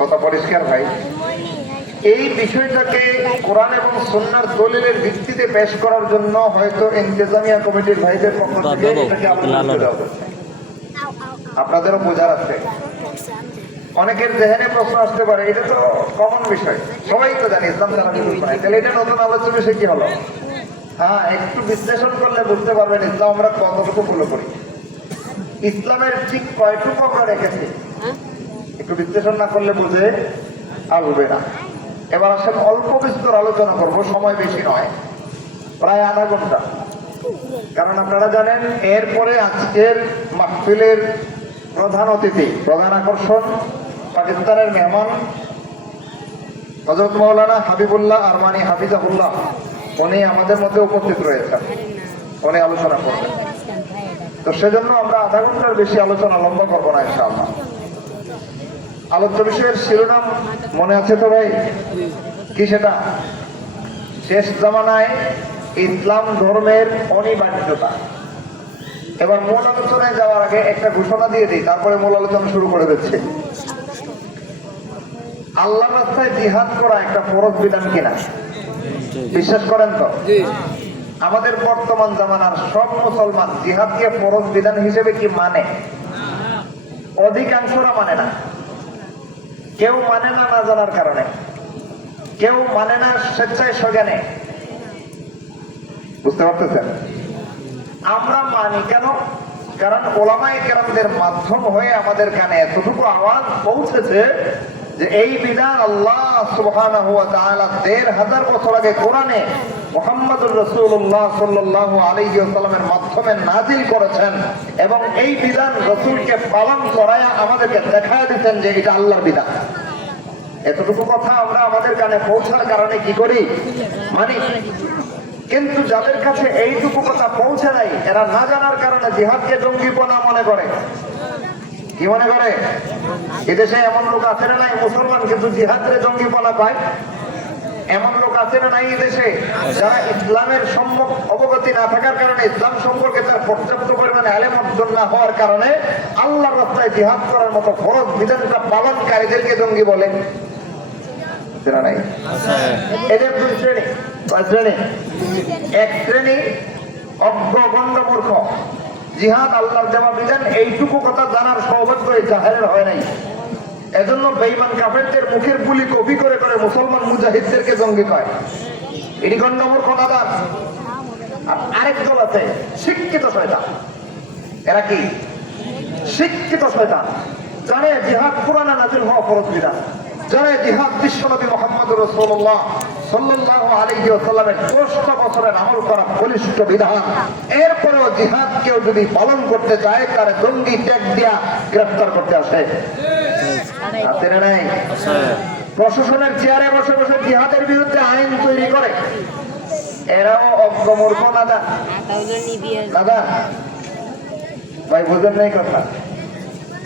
কথা পরিষ্কার ভাই? এই বিষয়টাকে কোরআন এবং সুন্নাহর দলিলের ভিত্তিতে পেশ করার জন্য হয়তো ইন্তেজামিয়া কমিটির ভাইদের পক্ষ থেকে এটাকে আলোচনা দেওয়া হচ্ছে। আপনাদেরও বোঝার আছে। অনেকের জেহেনে প্রশ্ন আসতে পারে, এটা তো কমন বিষয়, সবাই তো জানি ইসলাম ছাড়া কিছু নাই, তাহলে এটা নতুন আলোচনা বিষয় কি হলো? হ্যাঁ, একটু বিশ্লেষণ করলে বুঝতে পারবেন ইসলাম আমরা কতটুকু ফলো করি, ইসলামের ঠিক কয়টুকু আমরা রেখেছি। একটু বিশ্লেষণ না করলে বুঝে আসবে না। এবার আসেন অল্প বিস্তর আলোচনা করবো, সময় বেশি নয়, প্রায় আধা ঘন্টা। কারণ আপনারা জানেন এরপরে আজকের মাহফিলের প্রধান অতিথি, প্রধান আকর্ষণ পাকিস্তানের মেহমান হযরত মাওলানা হাবিবুল্লাহ আরমানি হাফিজাহুল্লাহ, উনি আমাদের মধ্যে উপস্থিত রয়েছেন, উনি আলোচনা করবেন। তো সেজন্য আমরা আধা ঘন্টার বেশি আলোচনা লম্বা করবো না ইনশাআল্লাহ। আলোচ্য বিষয়ের শিরোনাম মনে আছে তো ভাই? কি সেটা? শেষ জামানায় ইসলাম ধর্মের অনিবার্যতা। এবার মূল আলোচনায় যাওয়ার আগে একটা ঘোষণা দিয়ে দিই, তারপরে মূল আলোচনা শুরু করে দিচ্ছি। আল্লাহর রাস্তায় জিহাদ করা একটা ফরজ বিধান কিনা বিশ্বাস করেন তো? আমাদের বর্তমান জামানার সব মুসলমান জিহাদকে ফরজ বিধান হিসেবে কি মানে? অধিকাংশরা মানে না। কেউ মানে না না জানার কারণে, কেউ মানে না স্বেচ্ছায় সজ্ঞানে। বুঝতে পারতেছেন? আমরা মানি কেন? কারণ ওলামায়ে কেরামদের মাধ্যম হয়ে আমাদের কানে এতটুকু আওয়াজ পৌঁছেছে যে এই বিধান আল্লাহ সুবহানাহু ওয়া তাআলা ১৫০০ বছর আগে কোরআনে মুহাম্মদুর রাসূলুল্লাহ সাল্লাল্লাহু আলাইহি ওয়াসাল্লামের মাধ্যমে নাযিল করেছেন, এবং এই বিধান রাসূলকে পালন করায়া আমাদেরকে দেখায় দিতেন যে এটা আল্লাহর বিধান। এতটুকু কথা আমরা আমাদের কানে পৌঁছার কারণে কি করি? মানে। কিন্তু যাদের কাছে এইটুকু কথা পৌঁছে নাই, এরা না জানার কারণে জিহাদকে জঙ্গিপনা মনে করে। কি মনে করে? এদেশে এমন লোক আছে না নাই, মুসলমান কিন্তু জিহাদের জঙ্গিপনা পায়? এমন লোক আছে না নাই এদেশে যারা ইসলামের সম্যক অবগতি না থাকার কারণে, ইসলাম সম্পর্কে তার পর্যাপ্ত পরিমাণে ইলম অর্জন না হওয়ার কারণে আল্লাহর রাস্তায় জিহাদ করার মতো ফরজ বিধানটা পালনকারীদেরকে জঙ্গি বলে? নাই? এদের দুই শ্রেণী। এক শ্রেণী অজ্ঞগণ্ড মূর্খ, জিহাদ আল্লাহর দেওয়া বিধান এইটুকু কথা জানার সৌভাগ্য এই জাহেলের হয় নাই, এজন্য বেঈমান কাফেরদের মুখের বুলি কপি করে করে মুসলমান মুজাহিদদেরকে জঙ্গি কয়। এটি গণ্ড মূর্খ নাদান। আর আরেক দল আছে শিক্ষিত শয়তান। এরা কি? শিক্ষিত শয়তান। জানে জিহাদ কোরআনে নাযিল হওয়া ফরজ বিধান, যারা জিহাদ বিশ্বনবী মুহাম্মদুর রাসূলুল্লাহ সাল্লাল্লাহু আলাইহি ওয়াসাল্লামের ১০টা বছরের আমল করা বলিষ্ঠ বিধান, এরপরেও জিহাদ কেউ যদি পালন করতে চায় তার জঙ্গি ট্যাগ দিয়া গ্রেফতার করতে আসে। আছে না নাই? প্রশাসনের চেয়ারে বসে বসে জিহাদের বিরুদ্ধে আইন তৈরি করে। এরাও অজ্ঞমূর্খ নাদা। দাদা ভাই বুঝেন নাই কথা?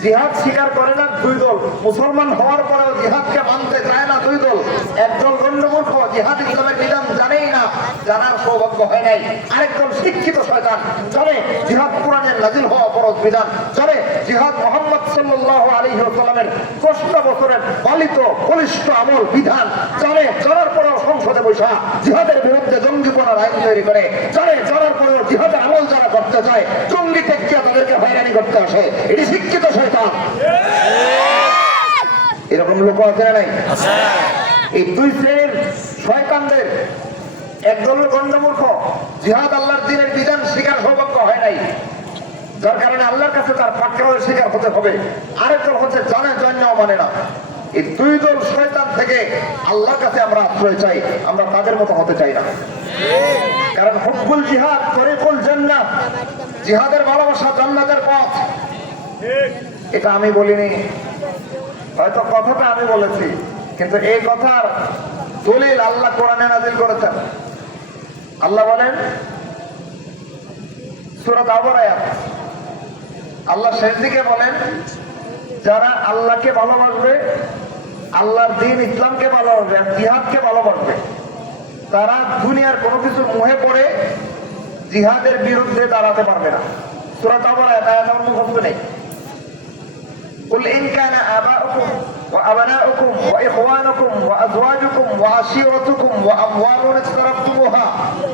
জিহাদ স্বীকার করে না দুই দল, মুসলমান হওয়ার পরেও জিহাদকে মানতে চায় না দুই দল। একদল গণ্ডমূর্খ, জিহাদ ইসলামের বিধান জানেই না, জানার সৌভাগ্য হয় নাই। আরেকদল শিক্ষিত শয়তান, জানে জিহাদ কোরআনের নাযিল হওয়া ফরজ বিধান, জানে জিহাদ মুহাম্মদ সাল্লাল্লাহু আলাইহি ওয়াসাল্লামের ১০টা বছরের পালিত বলিষ্ঠ আমল বিধান, জানে জানার পরেও সংসদে বসা জিহাদের বিরুদ্ধে জঙ্গিপনার আইন তৈরি করে, জানে জানার পরেও জিহাদের আমল যারা করতে চায় জঙ্গি টেকিয়া তাদেরকে হয়রানি করতে আসে। এটি শিক্ষিত শয়তান। এরকম লোক আছে না নাই? এই দুই শ্রেণীর শয়তানদের একদল গণ্ডমূর্খ, জিহাদ আল্লাহর দ্বীনের বিধান স্বীকার সৌভাগ্য হয় নাই, যার কারণে আল্লাহর কাছে তার পাকড়াওয়ের শিকার হতে হবে। আরেকদল হচ্ছে জানে জন্যও মানে না। এই দুই দল শয়তান থেকে আল্লাহর কাছে আমরা আশ্রয় চাই, আমরা তাদের মতো হতে চাই না। কারণ হুব্বুল জিহাদ তরিকুল জান্নাহ, জিহাদের ভালোবাসা জান্নাতের পথ। এটা আমি বলিনি, হয়তো কথাটা আমি বলেছি, কিন্তু এই কথার দলিল আল্লাহ কোরআনে নাযিল করেছেন। আল্লাহ বলেন সূরা তাওবার আয়াত, আল্লাহ শেষ দিকে বলেন যারা আল্লাহকে ভালোবাসবে, আল্লাহর দ্বীন ইসলামকে ভালোবাসবে, জিহাদকে ভালোবাসবে, তারা দুনিয়ার কোনো কিছু মোহে পড়ে জিহাদের বিরুদ্ধে দাঁড়াতে পারবে না। সূরা তাওবার আয়াত, আয়াত আমার মুখস্থ নেই। কুল ইন কানা আবাউকুম وأبناؤكم وإخوانكم وأزواجكم وعشيرتكم وأموال اقترفتموها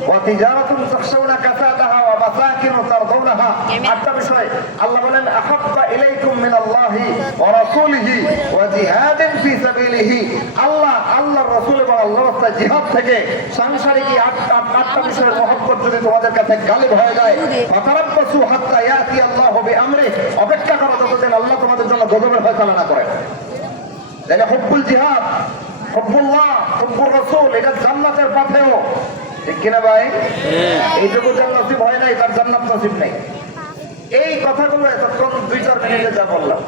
وتجارة تخشون كسادها ومساكن ترضونها حتى بشيء الله বলেন أحب إليكم من الله ورسوله وجهاد في سبيله আল্লাহ রাসূল এবং আল্লাহর রাস্তায় জিহাদ থেকে সাংসারিক আটটা বিষয়ের মহব্বত যদি তোমাদের কাছে গালিব হয়ে যায় ফাতারাব্বাসু হাত্তা ইয়াতি আল্লাহু বিআমরি অপেক্ষা করো যতদিন আল্লাহ তোমাদের জন্য গজবের ফয়সালা না করে। তাহলে হুব্বুল জিহাদ, হুব্বুল্লাহ, হুব্বুর রাসূল এটা জান্নাতের পথেও, ঠিক কিনা ভাই? এইটুকু যার নসিব হয় নাই তার জান্নাত নসিব নেই। এই কথাগুলো এতক্ষণ 2-4 মিনিটে যা বললাম,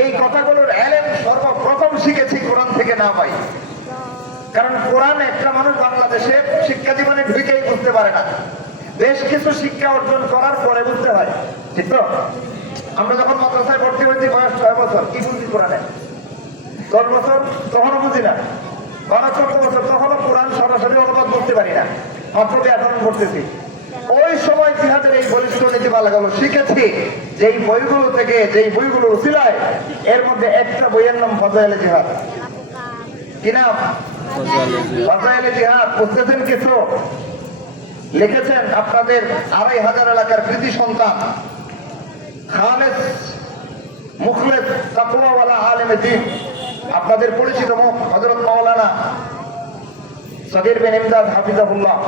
এই কথাগুলোর এলেম সর্বপ্রথম শিখেছি কোরআন থেকে না পাই। কারণ কোরআন একটা মানুষ বাংলাদেশে শিক্ষা জীবনে ঢুকেই বুঝতে পারে না, বেশ কিছু শিক্ষা অর্জন করার পরে বুঝতে হয়, ঠিক তো? আমরা যখন মাদ্রাসায় ভর্তি হয়েছি বয়স 6 বছর, কি বুঝি কোরআনে? 10 বছর তখনও বুঝি না, 12-14 বছর তখনও কোরআন সরাসরি অনুবাদ করতে পারি না, মাত্র ব্যাকরণ করতেছি। ওই সময় জিহাদের এই বলিষ্ঠ নীতিমালাগুলো শিখেছি, যেই বইগুলো থেকে, যেই বইগুলো উছিলায়, এর মধ্যে একটা বইয়ের নাম ফাজাইলে জিহাদ। কি নাম? ফাজাইলে জিহাদ। বুঝতেছেন কিছু? লিখেছেন আপনাদের 2500 এলাকার কৃতি সন্তান খালেদ মুখলেস তাকওয়াওয়ালা আলেমে দ্বীন, আপনাদের পরিচিত মুখ হযরত মাওলানা সাদির বিন ইমদাদ হাফিজাহুল্লাহ।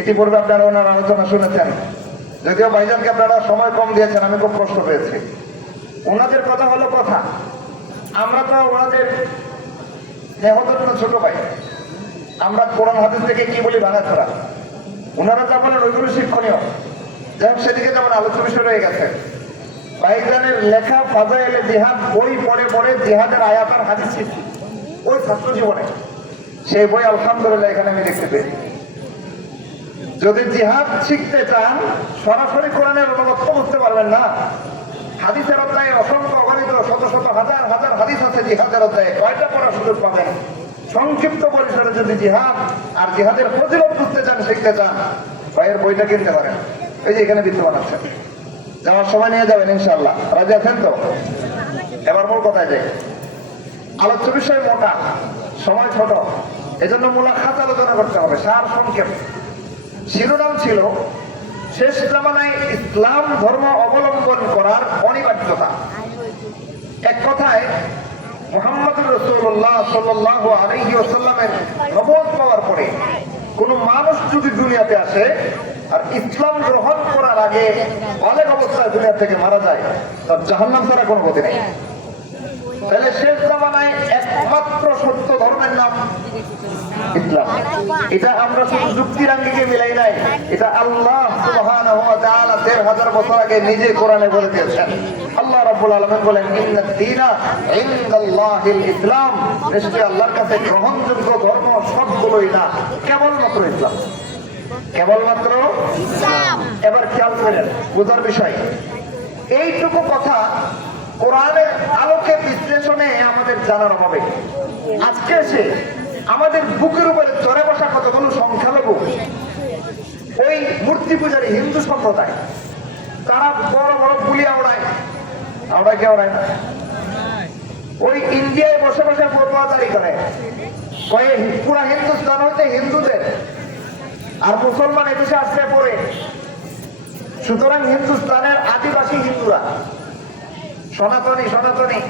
ইতিপূর্বে আপনারা ওনার আলোচনা শুনেছেন, যদিও ভাইজানকে আপনারা সময় কম দিয়েছেন, আমি খুব কষ্ট পেয়েছি। ওনাদের কথা হলো কথা, আমরা তো ওনাদের স্নেহধন্য ছোট ভাই, আমরা কোরআন হাদিস থেকে কি বলি ভাঙাছড়া, ওনারা যা বলেন ওইগুলো শিক্ষণীয়। যাই হোক, সেদিকে যেমন আলোচনা বিষয় রয়ে গেছে। ভাইজানের লেখা ফাজাইলে জিহাদ বই পড়ে পড়ে জিহাদের আয়াত আর হাদিস শিখছি ওই ছাত্র জীবনে, সেই বই আলহামদুলিল্লাহ এখানে আমি দেখতে পেয়েছি। যদি জিহাদ শিখতে চান, সরাসরি কোরআনের অনুবাদ বুঝতে পারবেন না। হাদিসের অধ্যায়ে অসংখ্য অগণিত শত শত হাজার হাজার হাদিস আছে জিহাদের অধ্যায়ে, কয়টা পড়ার সুযোগ পাবেন? সংক্ষিপ্ত পরিসরে যদি জিহাদ আর জিহাদের ফজিলত বুঝতে চান, শিখতে চান, ভাইয়ের বইটা কিনতে পারেন, এই যে এখানে বিদ্যমান আছে। যাওয়ার সময় নিয়ে যাবেন ইনশাআল্লাহ। রাজি আছেন তো? এবার মূল কথায় যাই। আলোচ্য বিষয় মোটা, সময় ছোট, এজন্য মুলাকাত আলোচনা করতে হবে। সার সংক্ষেপ। শিরোনাম ছিল শেষ জামানায় ইসলাম ধর্ম অবলম্বন করার অনিবার্যতা। এক কথায় মুহাম্মদুর রাসূলুল্লাহ সাল্লাল্লাহু আলাইহি ওয়াসাল্লামের নবুয়ত পাওয়ার পরে কোন মানুষ যদি দুনিয়াতে আসে আর ইসলাম গ্রহণ করার আগে অনেক অবস্থায় দুনিয়া থেকে মারা যায়, তার জাহান্নাম ছাড়া কোনো গতি নেই। তাহলে শেষ জামানায় একমাত্র সত্য ধর্মের নাম ইসলাম। এটা আমরা শুধু যুক্তির আঙ্গিকে মিলাই নাই, এটা আল্লাহ সুবহানাহু ওয়া তাআলা ১৫০০ বছর আগে নিজে কোরআনে বলে দিয়েছেন। আল্লাহ রাব্বুল আলামিন বলেন, ইন্নাদ দীনা ইনদাল্লাহিল ইসলাম, নিশ্চয়ই আল্লাহর কাছে গ্রহণযোগ্য ধর্ম সবগুলোই না, কেবলমাত্র ইসলাম, কেবলমাত্র ইসলাম। এবার খেয়াল করেন, বুঝার বিষয় এইটুকু কথা কোরআনের আলোকে বিশ্লেষণে আমাদের জানার হবে। আজকে এসে আমাদের বুকের উপরে চড়ে বসা কতগুলো সংখ্যালঘু ওই মূর্তি পূজারী হিন্দু সম্প্রদায়, তারা বড় বড় বুলি আওড়ায়, আওড়ায় কে আওড়ায় না, ওই ইন্ডিয়ায় বসে বসে ফতোয়াদারি করে, পুরা হিন্দুস্তান হইতে হিন্দুদের আর মুসলমান এদেশে আসছে পরে। সুতরাং হিন্দুস্তানের আদিবাসী হিন্দুরা সনাতনী, সনাতনী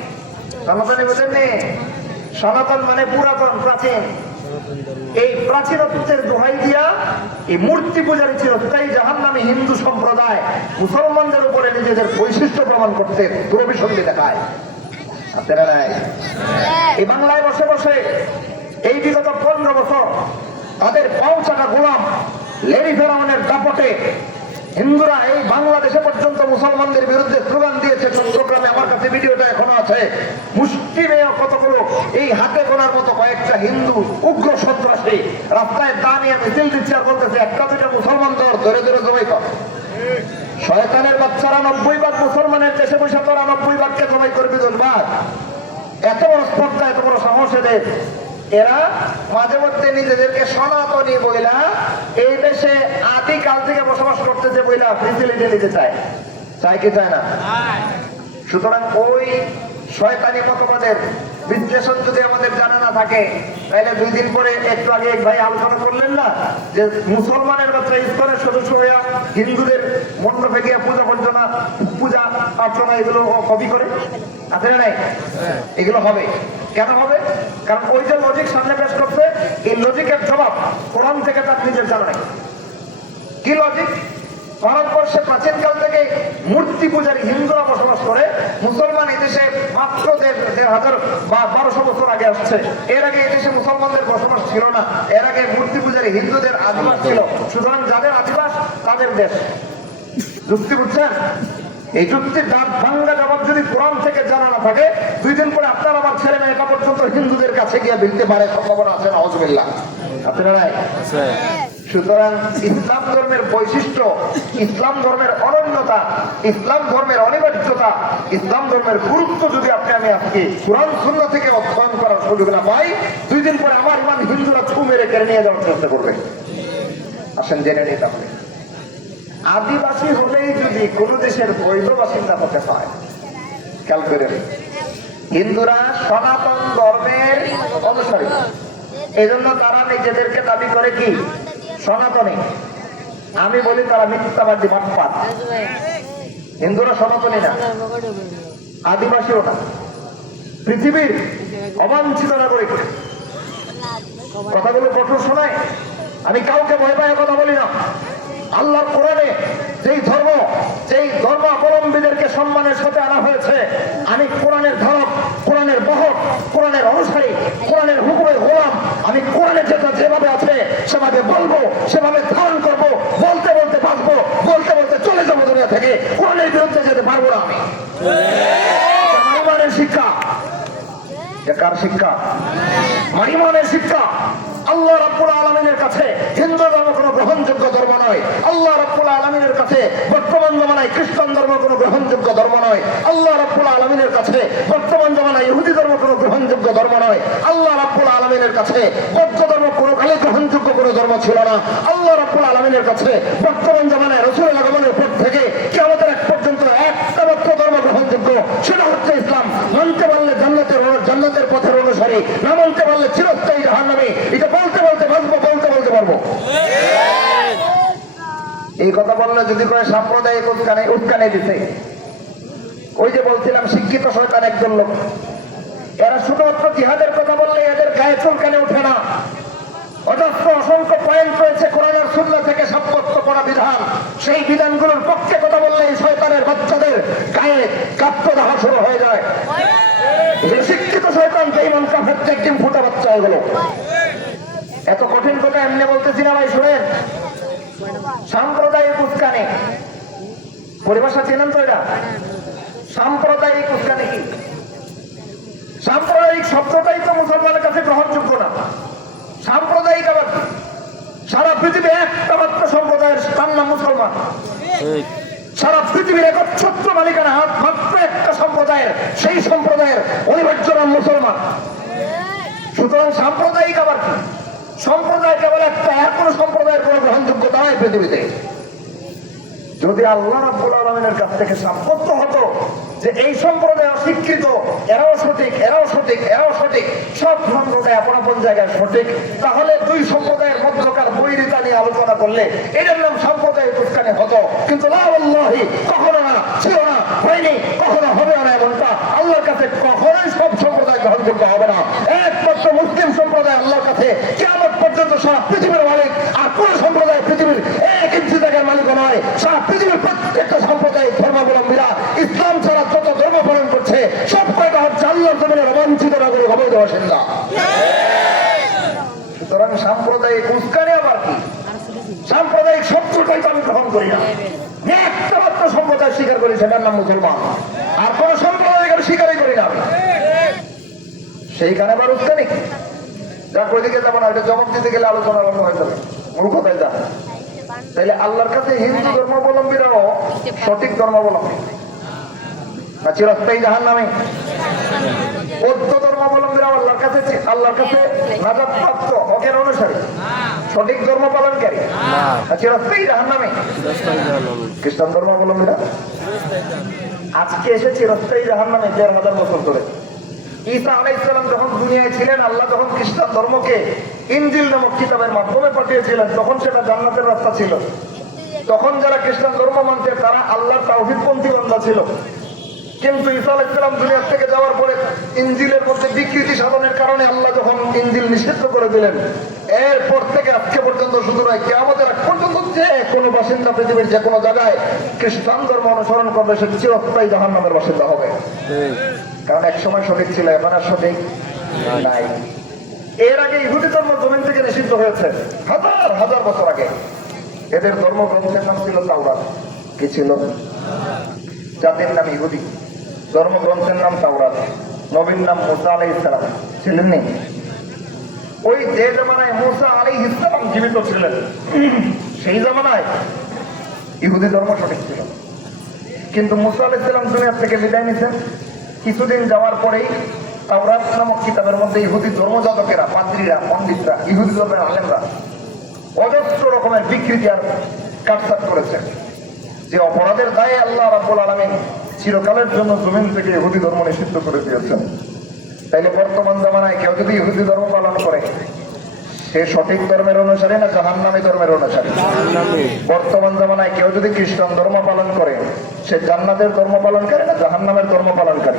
সনাতনী বোঝেননি? সনাতন মানে পুরাতন, প্রাচীন। এই প্রাচীনত্বের দোহাই দিয়া এই মূর্তি পূজারী চিরস্থায়ী জাহান্নামী হিন্দু সম্প্রদায় মুসলমানদের উপরে নিজেদের বৈশিষ্ট্য প্রমাণ করতে দুরভিসন্ধি দেখায়। আপনারা নাই এই বাংলায় বসে বসে এই বিগত 15 বছর তাদের পাউচাটা গোলাম লেরি ফেরাউনের দাপটে হিন্দুরা এই বাংলাদেশে পর্যন্ত মুসলমানদের বিরুদ্ধে স্লোগান দিয়েছে। চট্টগ্রামে আমার কাছে ভিডিওটা এখনো আছে, মুষ্টিমেয় কতগুলো এই হাতে গোনার মতো কয়েকটা হিন্দু উগ্র সন্ত্রাসী রাস্তায় দাঁড়িয়ে মিছিল দিচ্ছে আর বলতেছে একটা দুটা মুসলমান ধরে ধরে জবাই কর। শয়তানের বাচ্চারা 90 ভাগ মুসলমানের দেশে বসে তোরা 90 ভাগকে জবাই করবি দুর্ভাগ। এত বড় স্পর্ধা, এত বড় সাহস এদের। এরা মাঝে মধ্যে নিজেদেরকে সনাতনী বইলা এই দেশে আদিকাল থেকে বসবাস করতেছে বইলা ফ্যাসিলিটি নিতে চায়, চায় কি চায় না? সুতরাং ওই শয়তানি মতবাদের বিশ্লেষণ যদি আমাদের জানা না থাকে, তাহলে 2 দিন পরে একটু আগে এক ভাই আলোচনা করলেন না যে মুসলমানের বাচ্চা ইসকনের সদস্য হইয়া হিন্দুদের মণ্ডপে গিয়া পূজা অর্চনা এগুলো কপি করে আছে না নাই? এগুলো হবে কেন হবে? কারণ ওই যে লজিক সামনে পেশ করছে, এই লজিকের জবাব কোরআন থেকে তার নিজের জানা নাই। কি লজিক? ভারতবর্ষে প্রাচীনকাল থেকে মূর্তি পূজারী হিন্দুরা বসবাস করে, মুসলমান এদেশে মাত্র 1200 বছর আগে আসছে। এর আগে এদেশে মুসলমানদের বসবাস ছিল না, এর আগে মূর্তি পূজারী হিন্দুদের আদিবাস ছিল। সুতরাং যাদের আদিবাস তাদের দেশ। যুক্তি বুঝছেন? এই যুক্তির দাঁত ভাঙ্গা জবাব যদি কোরআন থেকে জানা না থাকে, 2 দিন পরে আপনার আমার ছেলে মেয়েটা পর্যন্ত হিন্দুদের কাছে গিয়ে বিলতে পারে, সম্ভাবনা আছে না? আউযুবিল্লাহ। আপনারা সুতরাং ইসলাম ধর্মের বৈশিষ্ট্য, ইসলাম ধর্মের অনন্যতা, ইসলাম ধর্মের অনিবার্যতা, ইসলাম ধর্মের গুরুত্ব যদি আমি আজকে কোরআন সুন্নাহ থেকে অধ্যয়ন করার সুযোগ না পাই, 2 দিন পরে আমার ইমান হিন্দুরা ছু মেরে কেড়ে নিয়ে যাওয়ার চেষ্টা করবে। আসেন জেনে নিতে হবে, আদিবাসী হলেই যদি কোন দেশের বৈধ বাসিন্দা হতে হয়, খেয়াল করে হিন্দুরা সনাতন ধর্মের অনুসারী, এই জন্য তারা নিজেদেরকে দাবি করে কি সনাতনী। আমি বলি তারা মিথ্যাবাদী, মাঠপাত। হিন্দুরা সনাতনী না, আদিবাসীও না, পৃথিবীর অবাঞ্ছিত নাগরিক। কথাগুলো কঠোর শোনায়, আমি কাউকে ভয় পায় কথা বলি না। আল্লাহর কোরআনে যেই ধর্মাবলম্বীদেরকে সম্মানের সাথে আনা হয়েছে, আমি কোরআনের ধারক, কোরআনের বহক, কোরআনের অনুসারী, কোরআনের হুকুমের গোলাম। আমি কোরআনে যেটা যেভাবে আছে সেভাবে বলবো, সেভাবে ধারণ করবো, বলতে বলতে বাঁচবো, বলতে বলতে চলে যাবো দুনিয়া থেকে। কোরআনের বিরুদ্ধে যেতে পারবো না আমি। ইমানের শিক্ষা, কার শিক্ষা? ইমানের শিক্ষা। আল্লাহ রাব্বুল আলামিনের কাছে হিন্দু ধর্ম কোনো গ্রহণযোগ্য ধর্ম নয়। আল্লাহ রাব্বুল আলামিনের কাছে বর্তমান জমানায় খ্রিস্টান ধর্ম কোনো গ্রহণযোগ্য ধর্ম নয়। আল্লাহ রাব্বুল আলামিনের কাছে বর্তমান জমানায় ইহুদি ধর্ম কোনো গ্রহণযোগ্য ধর্ম নয়। আল্লাহ রাব্বুল আলামিনের কাছে বৌদ্ধ ধর্ম কোনো কালে গ্রহণযোগ্য কোনো ধর্ম ছিল না। আল্লাহ রাব্বুল আলামিনের কাছে বর্তমান জমানায় রাসূলের আগমনের পর থেকে কিয়ামতের আগ পর্যন্ত একটা মাত্র ধর্ম গ্রহণযোগ্য, সেটা হচ্ছে ইসলাম। মানতে পারলে জান্নাতের পথের অনুসারী, না মানতে পারলে চিরস্থায়ী জাহান্নামী। এটা বলতে বলতে বাঁচবো, বলতে বলতে পারবো। এই কথা বললে যদি করে সাম্প্রদায়িক উৎকানে দিতে, ওই যে বলছিলাম শিক্ষিত শয়তান একজন লোক, এরা শুধুমাত্র জিহাদের কথা বললে এদের গায়ে চুলকানে ওঠে না। অজস্র অসংখ্য পয়েন্ট রয়েছে কোরআন আর সুন্নাহ থেকে সাব্যস্ত করা বিধান, সেই বিধানগুলোর পক্ষে কথা বললে এই শয়তানের বাচ্চাদের গায়ে কাঁপতে শুরু হয়ে যায়। শিক্ষিত শয়তান বেঈমান কাফের একদিন ফুটা বাচ্চা হয়ে গেল। এত কঠিন কথা এমনি বলতেছি না ভাই, শুনেন। সাম্প্রদায়িক উস্কানি পরিভাষা চেনেন তো? এটা সাম্প্রদায়িক উস্কানি কি? সাম্প্রদায়িক শব্দটাই তো মুসলমানের কাছে গ্রহণযোগ্য না। সাম্প্রদায়িক আবার সারা পৃথিবী একটা মাত্র সম্প্রদায়ের, তার নাম মুসলমান। সারা পৃথিবীর একচ্ছত্র মালিকানা মাত্র একটা সম্প্রদায়ের, সেই সম্প্রদায়ের অনিবার্য নাম মুসলমান। সুতরাং সাম্প্রদায়িক আবার কি? সম্প্রদায় কেবল একটা, আর কোন সম্প্রদায়ের কোন গ্রহণযোগ্যতা নাই পৃথিবীতে। যদি আল্লাহ রাব্বুল আলামিনের কাছ থেকে সাব্যস্ত হতো যে এই সম্প্রদায় অস্বীকৃত, এরাও সঠিক, এরাও সঠিক, এরাও সঠিক, সব সম্প্রদায় আপন আপন জায়গায় সঠিক, তাহলে 2 সম্প্রদায়ের মধ্যকার বৈরিতা নিয়ে আলোচনা করলে এটার নাম সাম্প্রদায়িক উস্কানি হতো। কিন্তু লা ওয়াল্লাহি, কখনো না, ছিল না, হয়নি, কখনো হবে না। এমনটা আল্লাহর কাছে কখনোই সব সম্প্রদায় গ্রহণযোগ্য হবে না। একমাত্র মুসলিম সম্প্রদায় আল্লাহর কাছে কিয়ামত পর্যন্ত সারা পৃথিবীর মালিক, আর কোন সম্প্রদায় পৃথিবীর 1 ইঞ্চি জায়গার মালিক নয়। সারা পৃথিবীর প্রত্যেকটা সাম্প্রদায়িক ধর্মাবলম্বীরা ইসলাম ছাড়া যত ধর্ম পালন করছে সব কয়টা হচ্ছে আল্লাহর জমিনের অবাঞ্ছিত নাগরিক, অবৈধ বাসিন্দা। সুতরাং সাম্প্রদায়িক উস্কানি আবার কি? সাম্প্রদায়িক শব্দটাই তো আমি গ্রহণ করি না। একটা মাত্র সম্প্রদায় স্বীকার করি, সেটার নাম মুসলমান। আর কোন সম্প্রদায় আমি স্বীকারই করি না। সেইখানে আবার উস্কানি যাক, ওইদিকে যাবো না, এটা জবাব দিতে গেলে আলোচনা বন্ধ হয়ে যাবে, মূর্খতায় যা। তাইলে আল্লাহর কাছে হিন্দু ধর্মাবলম্বীরাও সঠিক ধর্মাবলম্বী না চিরস্থায়ী জাহান্নামী? বৌদ্ধ ধর্মাবলম্বীরা আল্লাহর কাছে নাজাত প্রাপ্ত হকের অনুসারী, সঠিক ধর্ম পালনকারী না চিরস্থায়ী জাহান্নামী? খ্রিস্টান ধর্মাবলম্বীরা আজকে এসে চিরস্থায়ী জাহান্নামে ১,৫০০ বছর ধরে। ঈসা আলাইহিস সালাম যখন দুনিয়ায় ছিলেন, আল্লাহ যখন খ্রিস্টান ধর্মকে ইনজিল নামক কিতাবের মাধ্যমে পাঠিয়েছিলেন, তখন সেটা জান্নাতের রাস্তা ছিল। তখন যারা খ্রিস্টান ধর্ম মানছে তারা আল্লাহর তাওহীদপন্থী বান্দা ছিল। কিন্তু ঈসা আলাইহিস সালাম দুনিয়া থেকে যাওয়ার পরে ইনজিলের মধ্যে বিকৃতি সাধনের কারণে আল্লাহ যখন ইনজিল নিষিদ্ধ করে দিলেন, এরপর থেকে আজকে পর্যন্ত শুধু নয়, কিয়ামতের আগ পর্যন্ত যে কোনো বাসিন্দা পৃথিবীর যে কোনো জায়গায় খ্রিস্টান ধর্ম অনুসরণ করবে সে চিরস্থায়ী জাহান্নামের বাসিন্দা হবে। কারণ এক সময় সঠিক ছিল, এখন আর সঠিক নাই। এর আগে ইহুদি ধর্ম জমিন থেকে নিষিদ্ধ হয়েছে হাজার হাজার বছর আগে। এদের ধর্মগ্রন্থের নাম ছিল তাওরাত। কি ছিল? জাতির নাম ইহুদি, ধর্মগ্রন্থের নাম তাওরাত। নবীর নাম মুসা আলাইহিস সালাম ছিলেন নি? ওই যে জামানায় মুসা আলাইহিস সালাম জীবিত ছিলেন, সেই জামানায় ইহুদি ধর্ম সঠিক ছিল। কিন্তু মুসা আলাইহিস সালাম দুনিয়া থেকে বিদায় নিছেন, কিছুদিন যাওয়ার পরেই তাওরাত নামক কিতাবের মধ্যে ইহুদি ধর্মযাজকেরা, পাদ্রীরা, পণ্ডিতরা, ইহুদি ধর্মের আলেমরা অজস্র রকমের বিকৃতি আর কাটছাট করেছে, যে অপরাধের দায়ে আল্লাহ রাব্বুল আলামিন চিরকালের জন্য জমিন থেকে ইহুদি ধর্ম নিষিদ্ধ করে দিয়েছেন। তাইলে বর্তমান জামানায় কেউ যদি ইহুদি ধর্ম পালন করে, সে সঠিক ধর্মের অনুসারী না জাহান্নামী ধর্মের অনুসারী? বর্তমান জামানায় কেউ যদি খ্রিস্টান ধর্ম পালন করে, সে জান্নাতের ধর্ম পালনকারী না জাহান্নামের ধর্ম পালনকারী?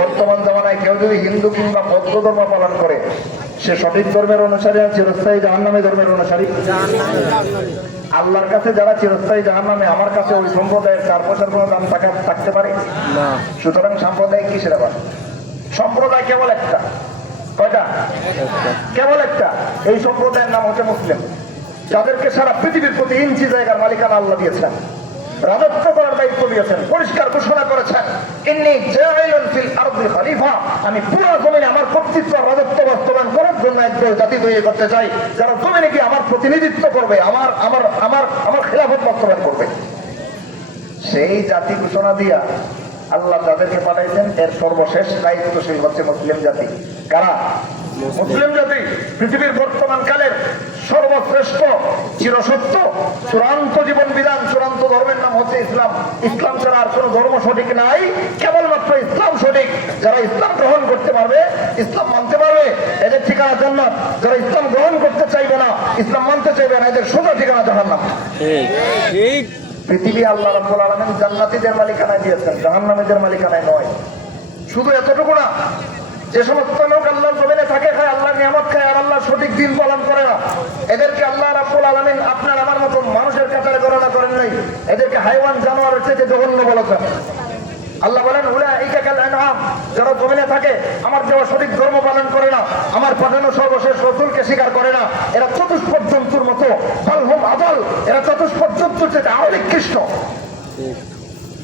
বর্তমান জামানায় কেউ যদি হিন্দু কিংবা বৌদ্ধ ধর্ম পালন করে, সে সঠিক ধর্মের অনুসারী না চিরস্থায়ী জাহান্নামী ধর্মের অনুসারী? আল্লাহর কাছে যারা চিরস্থায়ী জাহান্নামে, আমার কাছে ওই সম্প্রদায়ের ৪ পয়সার কোনো দাম থাকতে পারে না। সুতরাং সাম্প্রদায়িক কিসের আবার? সম্প্রদায় কেবল একটা। কয়টা? কেবল একটা। এই সম্প্রদায়ের নাম হচ্ছে মুসলিম, যাদেরকে সারা পৃথিবীর প্রতি ইঞ্চি জায়গার মালিকানা আল্লাহ দিয়েছেন, রাজত্ব করার দায়িত্ব দিয়েছেন, পরিষ্কার ঘোষণা করেছেন, ইন্নী জাইলুন ফিল আরদি খলিফা, আমি পুরো জমিনে আমার কর্তৃত্ব রাজত্ব বাস্তবায়ন করার জন্য একদল জাতি তৈরি করতে চাই, যারা জমিনে কি আমার প্রতিনিধিত্ব করবে, আমার আমার আমার আমার খেলাফত বাস্তবায়ন করবে। সেই জাতি ঘোষণা দিয়া আল্লাহ যাদেরকে পাঠাইছেন, এর সর্বশেষ দায়িত্বশীল হচ্ছে মুসলিম জাতি। কারা? মুসলিম জাতি। পৃথিবীর বর্তমান কালের সর্বশ্রেষ্ঠ, চিরসত্য, চূড়ান্ত জীবন বিধান, চূড়ান্ত ধর্মের নাম হচ্ছে ইসলাম। ইসলাম ছাড়া আর কোন ধর্ম সঠিক নাই, কেবলমাত্র ইসলাম সঠিক। যারা ইসলাম গ্রহণ করতে পারবে, ইসলাম মানতে পারবে, এদের ঠিকানা জান্নাত। যারা ইসলাম গ্রহণ করতে চাইবে না, ইসলাম মানতে চাইবে না, এদের সোজা ঠিকানা জাহান্নাম। ঠিক। পৃথিবী আল্লাহ রাব্বুল আলামিন জান্নাতীদের মালিকানায় দিয়েছেন, জাহান্নামীদের মালিকানায় নয়। শুধু এতটুকু না, যে সমস্ত লোক আল্লাহর জমিনে থাকে, খায়, আল্লাহর নিয়ামত খায়, আর আল্লাহর সঠিক দিন পালন করে না, এদেরকে আল্লাহ রাব্বুল আলামিন আপনার আমার মতো মানুষের কাতারে গণনা করেন নাই। এদেরকে হাইওয়ান, জানোয়ারের চেয়ে জঘন্য বলেছেন। আল্লাহ বলেন, উলাইকা কাল আনআম, যারা জমিনে থাকে, আমার দেওয়া সঠিক ধর্ম পালন করে না, আমার পাঠানো সর্বশেষ রাসূলকে স্বীকার করে না, এরা চতুষ্পদ জন্তুর মতো, বাল হুম আদাল, এরা চতুষ্পদ জন্তুর চেয়ে আরো নিকৃষ্ট।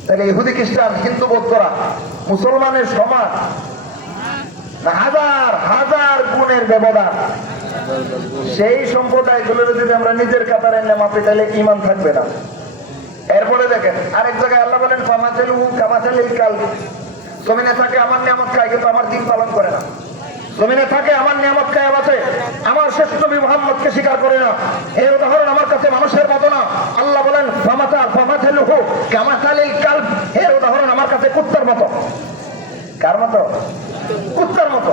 তাহলে ইহুদি, খ্রিস্টান, হিন্দু, বৌদ্ধরা মুসলমানের সমান না হাজার হাজার গুণের ব্যবধান? সেই সম্প্রদায়গুলো যদি আমরা নিজের কাতারে এনে মাপি, তাহলে ঈমান থাকবে না। এরপরে দেখেন আরেক জায়গায় আল্লাহ বলেন, ফামাসালুহু কামাসালিল কালব, জমিনে থাকে, আমার নিয়ামত খায়, কিন্তু আমার দিন পালন করে না। জমিনে থাকে, আমার নিয়ামত খায়, আছে, আমার শ্রেষ্ঠ নবী মুহাম্মদকে স্বীকার করে না। এই উদাহরণ আমার কাছে মানুষের মতো না। আল্লাহ বলেন, ফামাসালুহু কামাসালিল কালব, এর উদাহরণ আমার কাছে কুত্তার মতো। কার মতো? কুত্তার মতো।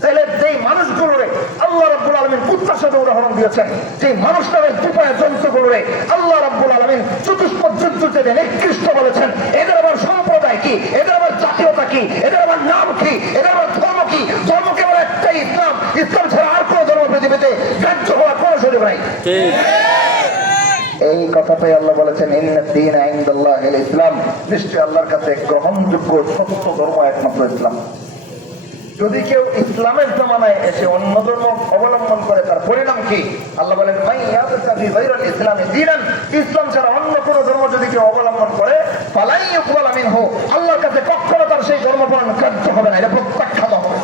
তাহলে যেই মানুষগুলোরে আল্লাহ রাব্বুল আলামিন কুত্তার সাথে উদাহরণ দিয়েছেন, যে মানুষটাকে দুপায়ে জন্তুগুলোরে আল্লাহ রাব্বুল আলামিন চতুষ্পদ জন্তুর চেয়ে নিকৃষ্ট বলেছেন, এদের আবার সম্প্রদায় কি? এদের আবার জাতীয়তা কি? এদের আবার নাম কি? এদের আবার ধর্ম কি? ধর্ম কেবল একটাই, ইসলাম। ইসলাম ছাড়া আর কোন ধর্ম পৃথিবীতে গ্রাহ্য হওয়ার কোন সুযোগ নাই। এই কথাটাই আল্লাহ বলেছেন, ইন্নাদ দীনা ইনদাল্লাহিল ইসলাম, নিশ্চয় আল্লাহর কাছে গ্রহণযোগ্য সত্য ধর্ম একমাত্র ইসলাম। যদি কেউ ইসলামের জামানায় এসে অন্য ধর্ম অবলম্বন করে, তার পরিণাম কি? আল্লাহ বলেন, মান ইয়াবতাগি গায়রাল ইসলামি দীনান, ইসলাম ছাড়া অন্য কোনো ধর্ম যদি কেউ অবলম্বন করে, ফালাই ইউকবাল মিনহু, আল্লাহর কাছে কখনো তার সেই ধর্ম পালন কার্য হবে না, এটা প্রত্যাখ্যাত হবে।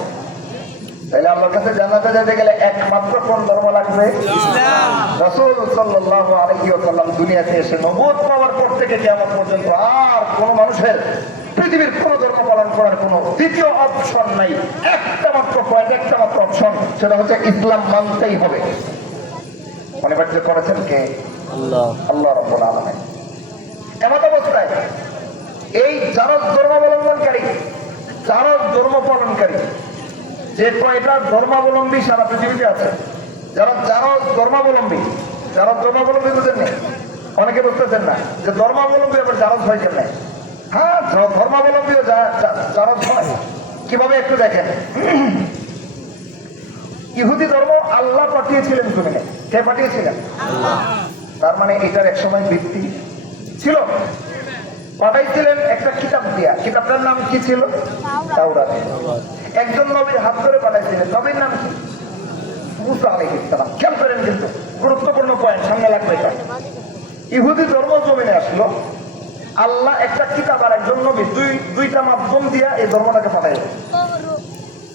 তাহলে আল্লাহর কাছে জান্নাতে যেতে গেলে একমাত্র কোন ধর্ম লাগবে? ইসলাম। রাসূল সাল্লাল্লাহু আলাইহি ওয়াসাল্লাম দুনিয়াতে এসে নবুয়ত পাওয়ার পর থেকে কিয়ামত পর্যন্ত আর কোন মানুষের পৃথিবীর কোন ধর্ম পালন করার কোন দ্বিতীয় অপশন নাই। একটা মাত্র পয়েন্ট, একটা মাত্র অপশন, সেটা হচ্ছে ইসলাম মানতেই হবে। অনিবার্য করেছেন কে? আল্লাহ, আল্লাহ রাব্বুল আলামিন। এমত অবস্থায় এই যারা ধর্মাবলম্বনকারী, যারা ধর্ম পালনকারী, যে কয়টা ধর্মাবলম্বী সারা পৃথিবীতে আছে, যারা ধর্মাবলম্বী বুঝেন না, অনেকে বুঝতেছেন না যে ধর্মাবলম্বী আবার জারজ হয় কেন। হ্যাঁ, ধর্মাবলম্বীও জারজ হয় কিভাবে একটু দেখেন। ইহুদি ধর্ম আল্লাহ পাঠিয়েছিলেন জমিনে। কে পাঠিয়েছিলেন? তার মানে এটার এক সময় ভিত্তি ছিল। পাঠাইছিলেন একটা কিতাব দিয়া। কিতাবটার নাম কি ছিল? তাওরাত। একজন নবীর হাত ধরে পাঠাইছিলেন। নবীর নাম কি? মুসা আলাইহিস সালাম। খেয়াল করেন, কিন্তু গুরুত্বপূর্ণ পয়েন্ট সামনে লাগবে এটা। ইহুদি ধর্ম জমিনে আসলো, আল্লাহ একটা কিতাব আর একজন নবী, দুইটা মাধ্যম দিয়া এই ধর্মটাকে পাঠাইলেন।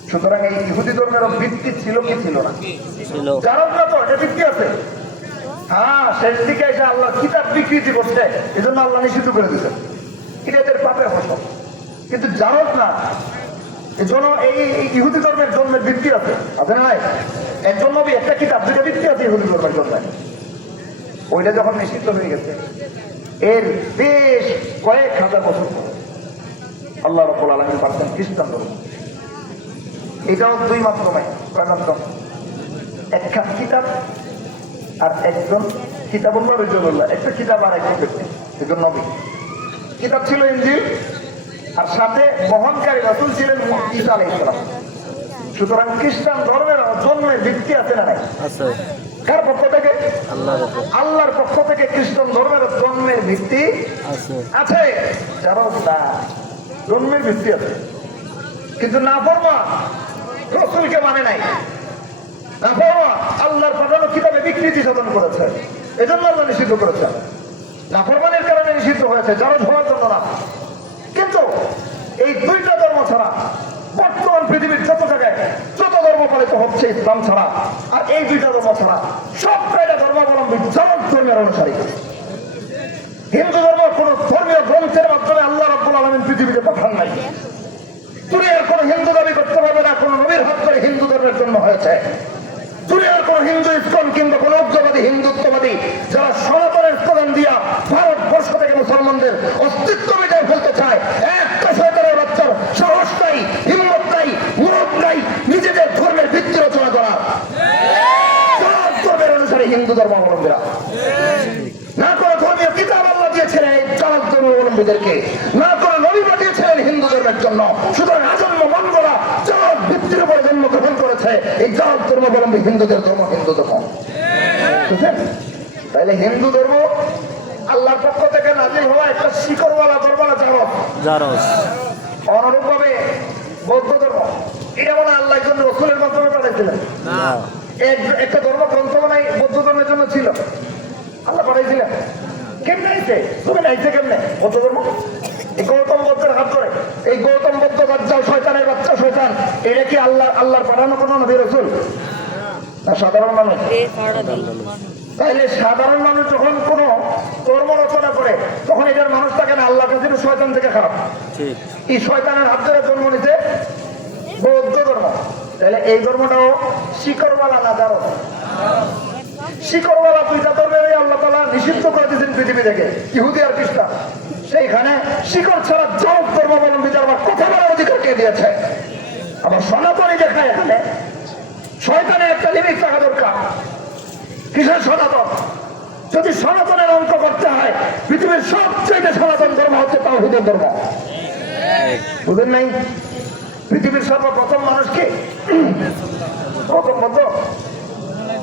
সুতরাং এই ইহুদি ধর্মের ভিত্তি ছিল কি ছিল না? জারজ না তো, এটা ভিত্তি আছে। হ্যাঁ, শেষ দিকে এসে আল্লাহ কিতাব বিকৃতি করছে, এই জন্য আল্লাহ নিষিদ্ধ করে দিচ্ছেন। এটা এদের পাপের ফসল, কিন্তু জারজ না। এই জন্য এই ইহুদি ধর্মের জন্মের ভিত্তি আছে না? একজন নবী, একটা কিতাব, দুইটা ভিত্তি আছে ইহুদি ধর্মের জন্মের। ওইটা যখন নিষিদ্ধ হয়ে গেছে, এর বেশ কয়েক হাজার বছর পরে আল্লাহ রাব্বুল আলামিন পাঠালেন খ্রিস্টান ধর্ম। এটাও দুই মাধ্যমে, একখান কিতাব আর একজন কিতাবুল্লাহ রাসূলুল্লাহ, একটা কিতাব আর একজন ব্যক্তি, একজন নবী। কিতাব ছিল ইনজিল, আর সাথে বহনকারী রাসূল ছিলেন ঈসা আলাইহিস সালাম। সুতরাং খ্রিস্টান ধর্মের জন্মের ভিত্তি আছে না নাই? কার পক্ষ থেকে? আল্লাহর পক্ষ থেকে খ্রিস্টান ধর্মের জন্মের ভিত্তি আছে। যারা জন্মের ভিত্তি আছে, কিন্তু নাফরমান রাসূলকে মানে নাই, নাফরমান আল্লাহর পাঠানো কিতাবে বিকৃতি সাধন করেছে, এজন্য আল্লাহ নিষিদ্ধ করেছে। নাফরমানের কারণে নিষিদ্ধ হয়েছে, যারা হওয়ার জন্য না। কিন্তু এই দুইটা ধর্ম ছাড়া বর্তমান পৃথিবীর যত জায়গায় যত ধর্ম পালিত হচ্ছে ইসলাম ছাড়া, আর এই দুইটা ধর্ম ছাড়া সব কয়টা ধর্মাবলম্বী জারজ ধর্মের অনুসারী। হিন্দু ধর্ম কোন ধর্মীয় গ্রন্থের মাধ্যমে আল্লাহ রাব্বুল আলামিন পৃথিবীতে পাঠান নাই। দুনিয়ার কোন হিন্দু দাবি করতে পারবে না কোন নবীর হাত করে হিন্দু ধর্মের জন্ম হয়েছে। দুনিয়ার কোন হিন্দু ইসকন কিংবা কোন উগ্রবাদী হিন্দুত্ববাদী যারা সনাতনের স্লোগান দিয়া ভারতবর্ষ থেকে মুসলমানদের অস্তিত্ব মিটাই ফেলতে চায়, একটা শয়তানের বাচ্চার সাহস নাই, হিম্মত নাই, মুরুখ নাই নিজেদের ধর্মের ভিত্তি রচনা করা। ধর্মের অনুসারে হিন্দু ধর্মাবলম্বীরা না করে ধর্মীয় কিতাব আল্লাহ দিয়েছিলেন এই জারজ ধর্মাবলম্বীদেরকে, না করে নবী পাঠিয়েছিলেন হিন্দু ধর্মের জন্য। সুতরাং আজন্ম মঙ্গলা জারজ ভিত্তির উপরে জন্মগ্রহণ করেছে এই জারজ ধর্মাবলম্বী হিন্দুদের ধর্ম, হিন্দু ধর্ম। তাইলে হিন্দু ধর্ম আল্লাহর পক্ষ থেকে নাজিল হওয়া একটা শিকড়ওয়ালা ধর্ম না জারজ। অনুরূপ ভাবে বৌদ্ধ ধর্ম, এটা মনে আল্লাহ একজন রাসূলের মাধ্যমে পাঠাইছিলেন। একটা ধর্ম গ্রন্থ নাই বৌদ্ধ ধর্মের জন্য ছিল, আল্লাহ পাঠাইছিলেন। কেমনে আইছে? তুমি আইছে কেমনে বৌদ্ধ ধর্ম? এই গৌতম বুদ্ধের হাত ধরে, এই গৌতম বুদ্ধ দাজ্জাল শয়তানের বাচ্চা শয়তান, এটা কি আল্লাহর পাঠানো কোনো নবী রাসূল না সাধারণ মানুষ? তাইলে সাধারণ মানুষ যখন কোন ধর্ম রচনা করে তখন এটার মানুষ থাকে না আল্লাহ কাছে শয়তান থেকে খারাপ। এই শয়তানের হাত ধরে জন্ম নিতে বৌদ্ধ ধর্ম। তাহলে এই ধর্মটাও শিকড়ওয়ালা না জারজ? শিকড়ওয়ালা দুইটা ধর্মের আল্লাহ তাআলা নিষিদ্ধ করে দিয়েছেন পৃথিবী থেকে, ইহুদি আর খ্রিস্টান। সেইখানে শিকড় ছাড়া জারজ ধর্মাবলম্বীদের আবার কথা বলার অধিকার কে দিয়েছে? আবার সনাতনী দেখায় এখানে শয়তানের একটা লিমিট থাকা দরকার। কিসের সনাতন? যদি সনাতনের অঙ্ক করতে হয় পৃথিবীর সবচেয়ে সনাতন ধর্ম হচ্ছে তাওহীদের ধর্ম। বুঝেন নাই? পৃথিবীর সর্বপ্রথম মানুষকে প্রথম বলতো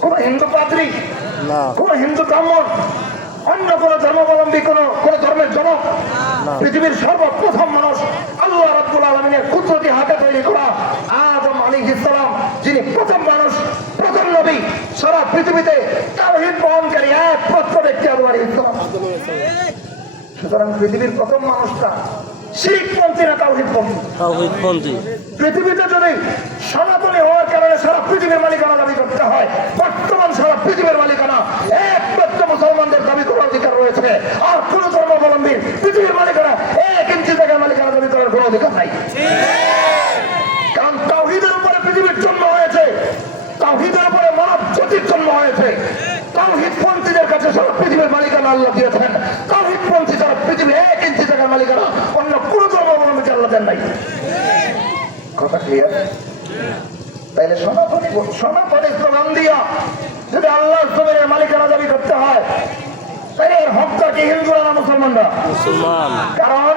কোন হিন্দু পাদ্রী, কোন হিন্দু ব্রাহ্মণ, অন্য কোন ধর্মাবলম্বী কোন ধর্মের জনক। পৃথিবীর সর্বপ্রথম মানুষ আল্লাহ রাব্বুল আলামিনের কুদরতি হাতে তৈরি করা আদম আলাইহিস সালাম, যিনি প্রথম মানুষ, প্রথম নবী, সারা পৃথিবীতে তাওহীদ বহনকারী একমাত্র ব্যক্তি আদম আলাইহিস সালাম। সুতরাং পৃথিবীর প্রথম মানুষটা শিরকপন্থী না তাওহীদপন্থী? পৃথিবীতে যদি সনাতনী হওয়ার কারণে সারা পৃথিবীর মালিকানা দাবি করতে হয়, বর্তমান সারা পৃথিবীর মালিকানা একমাত্র মুসলমানদের দাবি করার অধিকার রয়েছে। আর কোন ধর্মাবলম্বীর পৃথিবীর মালিকানা 1 ইঞ্চি জায়গার মালিকানা দাবি করার কোন অধিকার নাই। কারণ তাওহীদের উপরে পৃথিবীর জন্ম হয়েছে, তাওহীদের উপরে মানব জাতির জন্ম হয়েছে। তাওহীদপন্থীদের কাছে সারা পৃথিবীর মালিকানা আল্লাহ দিয়েছেন। তাওহীদপন্থী সারা পৃথিবীর 1 ইঞ্চি জায়গার মালিকানা অন্য আল্লাহ দেন নাই? কথা ক্লিয়ার? তাইলে সনাতনী স্লোগান দিয়া যদি আল্লাহ জমিনের মালিকানা দাবি করতে হয়, তাহলে এর হকটা কি হিন্দুরা না মুসলমানরা? কারণ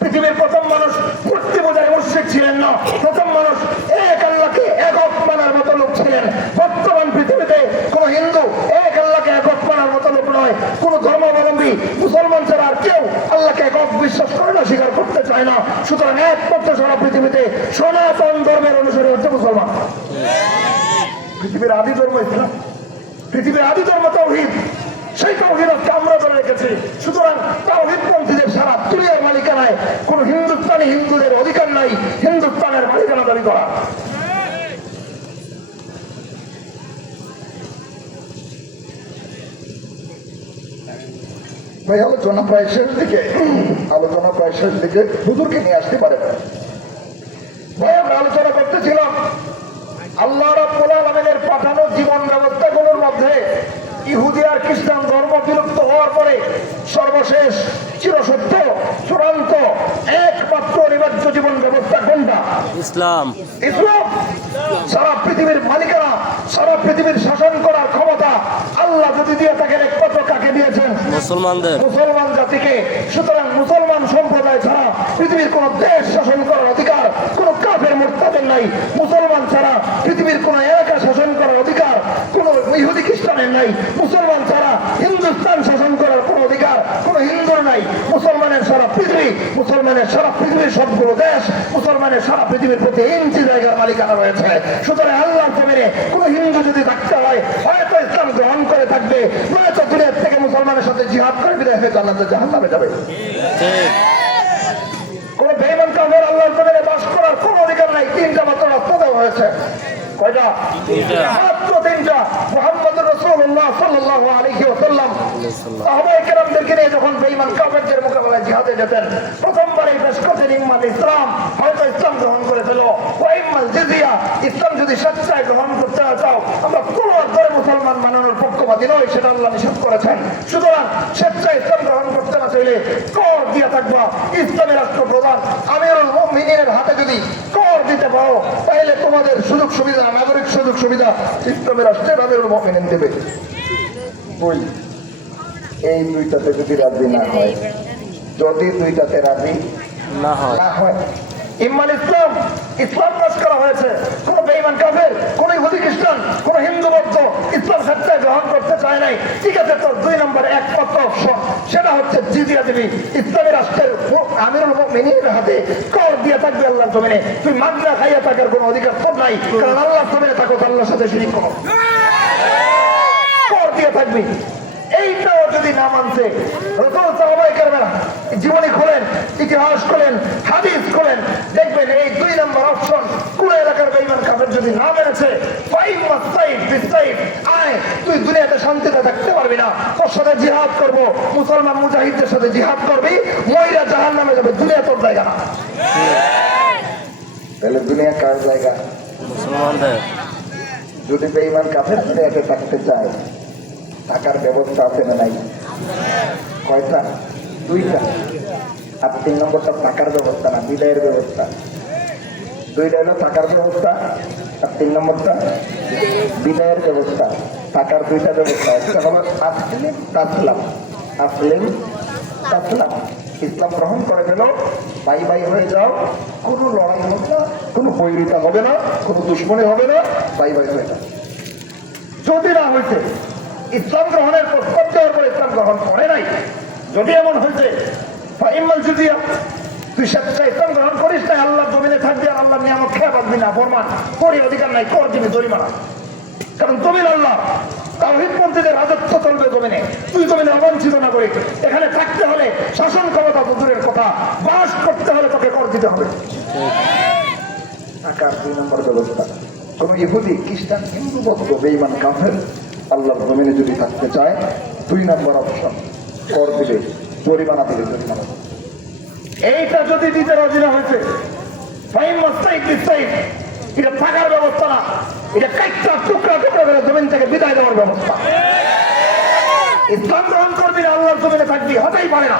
পৃথিবীর প্রথম মানুষ মূর্তি পূজায় মুশরিক ছিলেন না। প্রথম মানুষ এক আল্লাহকে একক মানার মতো লোক ছিলেন। বর্তমান পৃথিবীতে কোন হিন্দু এক আল্লাহকে একক মানার মতো লোক নয়। কোন ধর্মাবলম্বী মুসলমান ছাড়া আর কেউ আল্লাহকে একক বিশ্বাস করে না, স্বীকার করতে চায় না। সুতরাং একমাত্র সারা পৃথিবীতে সনাতন ধর্মের অনুসারী হচ্ছে মুসলমান। পৃথিবীর আদি ধর্ম ইসলাম, পৃথিবীর আদি ধর্ম তাওহীদ। সেই তাওহীদ আজকে আমরা ধরে রেখেছি। সুতরাং তাওহীদপন্থীদের সারা দুনিয়ার মালিকানায় কোন হিন্দুস্তানি হিন্দুদের অধিকার নাই হিন্দুস্তানের মালিকানা দাবি করা। ভাই আলোচনা প্রায় শেষ দিকে হুজুরকে নিয়ে আসতে পারে। ভাই আমরা আলোচনা করতেছিলাম আল্লাহ রাব্বুল আলামিনের পাঠানো জীবন ব্যবস্থাগুলোর মধ্যে ইহুদি আর খ্রিস্টান ধর্ম বিলুপ্ত হওয়ার পরে সর্বশেষ চিরসত্য চূড়ান্ত একমাত্র অনিবার্য জীবন ব্যবস্থা কোনটা? ইসলাম। ইসলাম। সারা পৃথিবীর মালিকানা, সারা পৃথিবীর শাসন করার ক্ষমতা আল্লাহ যদি দিয়ে থাকেন একমাত্র কাকে দিয়েছেন? মুসলমানদের, মুসলমান জাতিকে। সুতরাং মুসলমান সম্প্রদায় ছাড়া পৃথিবীর কোন দেশ শাসন করার অধিকার কোন কাফের মুরতাদের নাই। মুসলমান ছাড়া পৃথিবীর কোন এলাকা শাসন করার অধিকার কোন ইহুদি খ্রিস্টানের নাই। মুসলমান ছাড়া হিন্দুস্তান শাসন করার কোন অধিকার কোন হিন্দুর নাই। মুসলমানের সারা পৃথিবী, মুসলমানের সারা পৃথিবীর সবগুলো দেশ, মুসলমানের সারা পৃথিবীর প্রতি ইঞ্চি জায়গার মালিকানা রয়েছে। সুতরাং আল্লাহর জমিনে কোন হিন্দু যদি থাকতে হয় হয়তো ইসলাম গ্রহণ করে থাকবে, নয়তো দুনিয়ার থেকে মুসলমানের সাথে জিহাদ করে বিদায় হয়ে জান্নাতে জাহান্নামে যাবে। কোন বেঈমান কাফের আল্লাহর জমিনে বাস করার কোন অধিকার নাই। তিনটা মাত্র রাস্তা দেওয়া হয়েছে। কয়টা? মাত্র তিনটা। মুহাম্মদুর রাসূলুল্লাহ সাল্লাল্লাহু আলাইহি ওয়াসাল্লাম সাহাবায়ে কেরামদেরকে নিয়ে যখন বেঈমান কাফেরদের মোকাবেলায় জিহাদে যেতেন, প্রথমবারই পেশ করতেন ইম্মাল ইসলাম, হয়তো ইসলাম গ্রহণ করে ফেলো, ওয়া ইম্মাল জিজিয়া, ইসলাম যদি স্বেচ্ছায় গ্রহণ করতে চাও আমরা তলোয়ার ধরে মুসলমান বানানোর পক্ষপাতী নই, সেটা আল্লাহ নিষেধ করেছেন। সুতরাং স্বেচ্ছায় ইসলাম গ্রহণ করতে না চাইলে কর দিয়ে থাকবা। ইসলামের রাষ্ট্রপ্রধান আমিরুল মুমিনিনের হাতে যদি কর দিতে পারো তাহলে তোমাদের সুযোগ সুবিধা, নাগরিক সুযোগ সুবিধা ইসলামের রাষ্ট্রের আমিরুল মুমিনিন দেবে। বই এই দুইটাতে যদি রাজি না হয়, যদি দুইটাতে রাজি না হয়, ইম্মাল ইসলাম, ইসলাম নাশ করা হয়েছে। কোন বেঈমান কাফের, কোন ইহুদি খ্রিস্টান, কোন হিন্দু বৌদ্ধ ইসলাম স্বেচ্ছায় গ্রহণ করতে চায় নাই। ঠিক আছে, তোর দুই নম্বর একমাত্র অপশন সেটা হচ্ছে জিজিয়া দিবি। ইসলামী রাষ্ট্রের আমিরুল মুমিনিনের হাতে কর দিয়ে থাকবে আল্লাহর জমিনে। তুই মাগনা খাইয়া থাকার কোনো অধিকার তোর নাই, কারণ আল্লাহর জমিনে থাকো, আল্লাহর সাথে শিরিক করো, কর দিয়ে থাকবি। এইটাও যদি না মানছে, রাসূল সাহাবায়ে কেরামের জীবনী খোলেন, ইতিহাস খোলেন, হাদিস খোলেন, দেখবেন এই দুই নম্বর অপশন কোন এলাকার বেঈমান কাফের যদি না মেনেছে, আয় তুই দুনিয়াতে শান্তিতে থাকতে পারবি না, তোর সাথে জিহাদ করবো, মুসলমান মুজাহিদদের সাথে জিহাদ করবি, মহিলা জাহান্নামে যাবে, দুনিয়া তোর জায়গা না। তাহলে দুনিয়া কার জায়গা? মুসলমানদের। যদি বেঈমান কাফের দুনিয়াতে থাকতে চায়, থাকার ব্যবস্থা আছে না নাই? কয়টা? দুইটা। আর তিন নম্বরটা থাকার ব্যবস্থা না, বিদায়ের ব্যবস্থা। দুইটা হলো থাকার ব্যবস্থা, আর তিন নম্বরটা বিদায়ের ব্যবস্থা। থাকার দুইটা ব্যবস্থা, একটা হলো আসলিম তাসলাম। আসলিম তাসলাম, ইসলাম গ্রহণ করে গেল, ভাই ভাই হয়ে যাও, কোনো লড়াই হবে না, কোনো বৈরিতা হবে না, কোনো দুশ্মনী হবে না, ভাই ভাই হয়ে যাও। যদি না হয়েছে ইসলাম গ্রহণের প্রস্তাব দেওয়ার পর ইসলাম গ্রহণ করে নাই, যদি এমন হয়েছে তুই স্বেচ্ছায় ইসলাম গ্রহণ করিস নাই, আল্লাহর জমিনে থাকবি আর আল্লাহর নিয়ামত খেয়ে পাবি না, ফরমান তোরই অধিকার নাই, কর দিবি জরিমানা। কারণ জমিন আল্লাহ, তাওহীদপন্থীদের রাজত্ব চলবে জমিনে, তুই জমিনে অবঞ্চিত না করি। এখানে থাকতে হলে শাসন ক্ষমতা তো দূরের কথা, বাস করতে হলে তোকে কর দিতে হবে। টাকার দুই নম্বর ব্যবস্থা, কোন ইহুদি খ্রিস্টান হিন্দু বৌদ্ধ বেঈমান কাফের আল্লাহর জমিনে যদি থাকতে চায়, দুই নম্বর অপশন কর দিবে, জরিমানা দিবে, জরিমানা। এইটা যদি দিতে রাজি না হয়েছে, এটা থাকার ব্যবস্থা না, এটা কাইটা টুকরা টুকরা করে জমিন থেকে বিদায় দেওয়ার ব্যবস্থা। ইসলাম গ্রহণ করবি না, আল্লাহর জমিনে থাকবি, হতেই পারে না।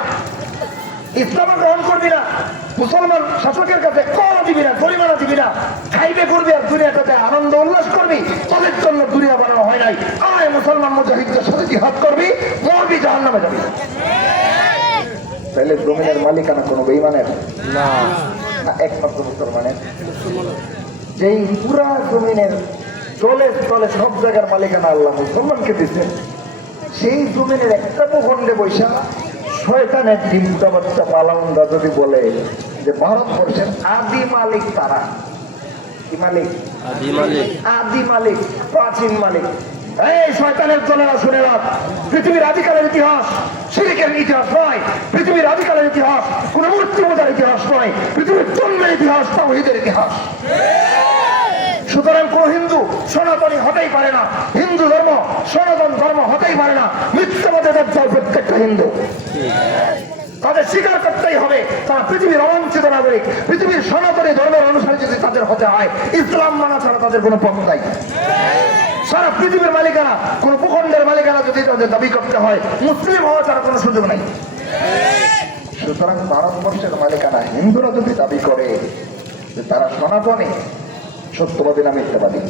ইসলাম গ্রহণ করবি না, মুসলমান শাসকের কাছে কর দিবি না, জরিমানা দিবি না, খাইবে করবি আর দুনিয়াটাতে আনন্দ উল্লাস করবি। তোদের জন্য দুনিয়া বানানো হয় নাই। আয় মুসলমান মুজাহিদদের সাথে জিহাদ করবি, মরবি, জাহান্নামে যাবি। তাহলে জমিনের মালিকানা কোনো বেঈমানের না, একমাত্র মুসলমানের। যেই পুরা জমিনের চলে চলে সব জায়গার মালিকানা আল্লাহ মুসলমানকে দিচ্ছে, সেই জমিনের একটা ভূখণ্ডে বৈশা শয়তানের ডিমটা বাচ্চা পালাউন্ডা যদি বলে যে ভারতবর্ষের আদি মালিক তারা, কি মালিক? আদি মালিক, প্রাচীন মালিক। এই শয়তানের দলেরা শুনে রাখ, পৃথিবীর আদিকালের ইতিহাস শিরকের ইতিহাস নয়, পৃথিবীর আদিকালের ইতিহাস কোন মূর্তি পূজার ইতিহাস নয়, পৃথিবীর জন্মের ইতিহাস তাওহীদের ইতিহাস। সুতরাং কোন হিন্দু সনাতনী হতেই পারে না, হিন্দু ধর্ম সনাতন ধর্ম হতেই পারে না। মিথ্যাবাদে দজ্জাল প্রত্যেকটা হিন্দু, তাদের স্বীকার করতেই হবে তারা পৃথিবীর অবাঞ্ছিত নাগরিক। পৃথিবীর সনাতনী ধর্মের অনুসারী যদি তাদের হতে হয়, ইসলাম মানা ছাড়া তাদের কোনো পথ নাই। সারা পৃথিবীর মালিকানা, কোন ভূখণ্ডের মালিকানা যদি তাদের দাবি করতে হয়, মুসলিম হওয়া ছাড়া কোনো সুযোগ নাই। সুতরাং ভারতবর্ষের মালিকানা হিন্দুরা যদি দাবি করে যে তারা সনাতনী, সত্যবাদী না মিথ্যাবাদী?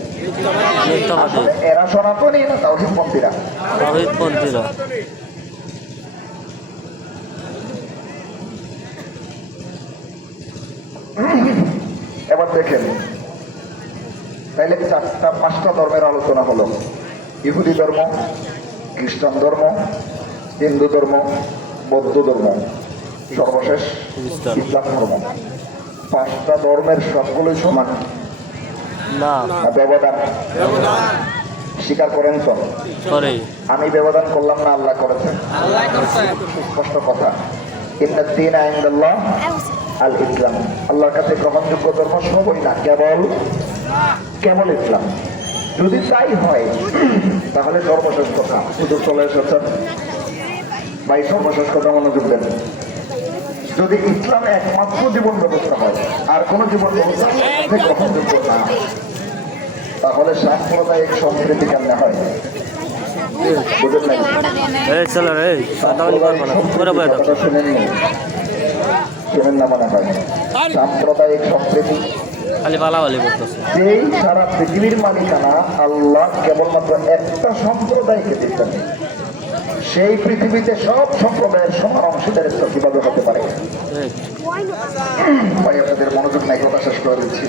এরা সনাতনী না তাওহীদপন্থীরা? এবার দেখেন, তাইলে 4-5টা ধর্মের আলোচনা হলো। ইহুদি ধর্ম, খ্রিস্টান ধর্ম, হিন্দু ধর্ম, বৌদ্ধ ধর্ম, সর্বশেষ ইসলাম ধর্ম। 5টা ধর্মের সবগুলোই সমান না, ব্যবধান স্বীকার করেন তো? আমি ব্যবধান করলাম না, আল্লাহ করেছেন। স্পষ্ট কথা, ইন্নাদ দীনা ইনদাল্লাহ আল ইসলাম। আল্লাহর কাছে গ্রহণযোগ্য ধর্ম সবই না, কেবল ইসলাম। যদি তাই হয় তাহলে সর্বশেষ কথা, সুযোগ চলে এসেছেন ভাই, সর্বশেষ কথা মনোযোগ দেন। যদি ইসলাম একমাত্র জীবন ব্যবস্থা হয় আর কোন জীবন ব্যবস্থা গ্রহণযোগ্য না, তাহলে সাম্প্রদায়িক সম্প্রীতি কেমনে হয়? বুঝেন নাই? শুনেন না মনে হয়? সাম্প্রদায়িক সম্প্রীতি যেই সারা পৃথিবীর মালিকানা আল্লাহ কেবলমাত্র একটা সম্প্রদায়কে দিতেন, সেই পৃথিবীতে সব সম্প্রদায়ের সমান অংশীদারিত্ব কিভাবে হতে পারে? ভাই আপনাদের মনোযোগ নাই, কথা শেষ করে দিচ্ছি।